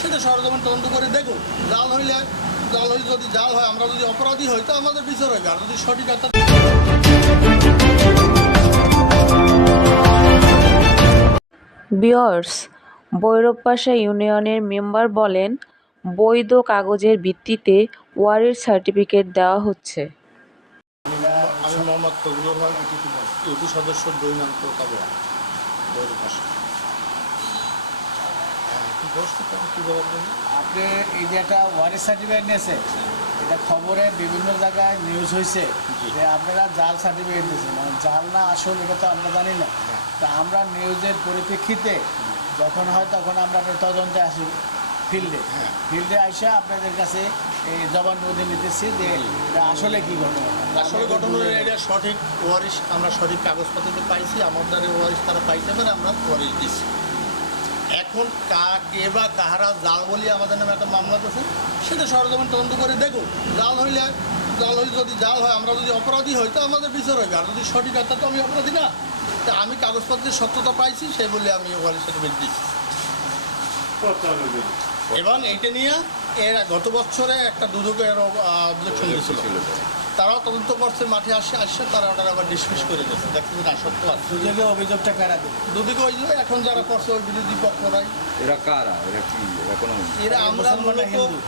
সেটা সরজমিন তদন্ত করে দেখুন। জাল হইলে যদি জাল হয়, আমরা যদি অপরাধী হই তো আমাদের বিচার হবে, আর যদি সঠিক একটা ভিউয়ার্স, ভৈরবপাশা ইউনিয়নের মেম্বার বলেন, বৈধ কাগজের ভিত্তিতে ওয়ারিশ সার্টিফিকেট দেওয়া হচ্ছে। আমি মোহাম্মদ ফজলুর রহমান, ইউপি সদস্য দৈনান্ত কাবুয়া ভৈরবপাশা। আপনি এই যে একটা ওয়ারিশ সার্টিফিকেট নিয়েছে, এটা খবরে বিভিন্ন জায়গায় নিউজ হয়েছে যে আপনারা জাল সার্টিফিকেট দিয়েছেন, জাল না আসল এটা তো আমরা জানি না। তা আমরা নিউজের পরিপ্রেক্ষিতে যখন হয় তখন আমরা একটা তদন্তে আসি ফিল্ডে আইসা আপনাদের কাছে এই জবানবন্দি নিতেছি যে এটা আসলে কী ঘটনা। আসলে ঘটনা এটা সঠিক ওয়ারিশ, আমরা সঠিক কাগজপত্রতে পাইছি, আমাদের ওয়ারিশ তারা পাইতে পারে, আমরা ওয়ারিশ দিচ্ছি। এখন কে বা কাহারা জাল বলি আমাদের নামে একটা মামলা আছে, সেটা সরজমিন তদন্ত করে দেখুন। জাল হইলে যদি জাল হয়, আমরা যদি অপরাধী হই তো আমাদের বিচার হবে, আর যদি সঠিক হয় তো আমি অপরাধী না। তা আমি কাগজপত্রের সত্যতা পাইছি সেই বলে আমি ওয়ারিশ সার্টিফিকেট দিচ্ছি। এবং এইটা নিয়ে গত বছরে একটা দুদকের অবজেকশন দিয়েছিল, তারাও তদন্ত করছে, মাঠে আসছে তারা ওটা আবার ডিসমিস করে দিয়েছে, দেখতে না সত্য আছে। দুদকে অভিযোগটা কারা দেবে? দুদিকে ওই যে এখন যারা করছে ওই বিরোধী পক্ষরাই। এরা কারা? এরা কি? এরা আমরা মূলত হিন্দু,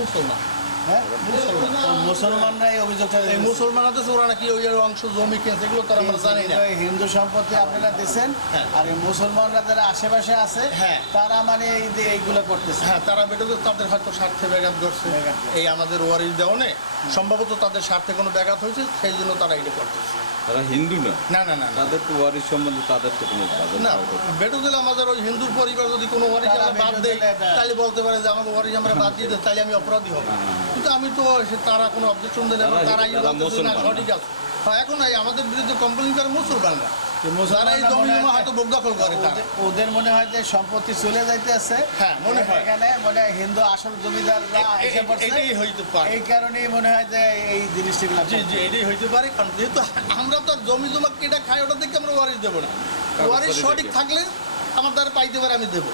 মুসলমান। হ্যাঁ মুসলমানরা এই অভিযোগটা এই মুসলমান আছে, ওরা নাকি ওই অংশ জমি কিনছে, এগুলো তারা আমরা জানি না। হিন্দু সম্পত্তি আপনারা দিচ্ছেন, আর এই মুসলমানরা যারা আশেপাশে আছে তারা মানে এই যে এইগুলো করতেছে। হ্যাঁ, তারা বেটাতে তাদের হয়তো স্বার্থে ব্যাঘাত ঘটছে, এই আমাদের ওয়ারিশ দেওয়ানে সম্ভবত তাদের স্বার্থে কোনো ব্যাঘাত হয়েছে, সেই জন্য তারা এটা করতেছে। তারা হিন্দু না? না না না, তাদের তো ওয়ারিশ সম্বন্ধে তাদের তো কোনো না। বেটো দিলে আমাদের ওই হিন্দুর পরিবার যদি কোনো ওয়ারিশ আমরা বাদ দেয় তাহলে বলতে পারে যে আমাকে ওয়ারিশ আমরা বাদ দিয়ে দেয়, তাহলে আমি অপরাধী হব। কিন্তু আমি তো তারা কোনো অবজেকশন দিলে তারাই না সঠিক আছে। হ্যাঁ, এখন আমাদের বিরুদ্ধে কমপ্লেন করে মুসলমানরা, হয়তো বোক দখল করে। ওদের মনে হয় যে সম্পত্তি চলে যাইতে আছে। হ্যাঁ, মনে হয় এখানে মানে হিন্দু আসল জমিদাররা এটাই হইতে পারে, এই কারণেই মনে হয় যে এই জিনিসটা। জি জি, এটাই হইতে পারে। কারণ যেহেতু আমরা তো জমি জমা কেটে খাই, ওটা থেকে আমরা ওয়ারিশ দেবো না। ওয়ারিশ সঠিক থাকলে আমার দ্বারা পাইতে পারে, আমি দেবো।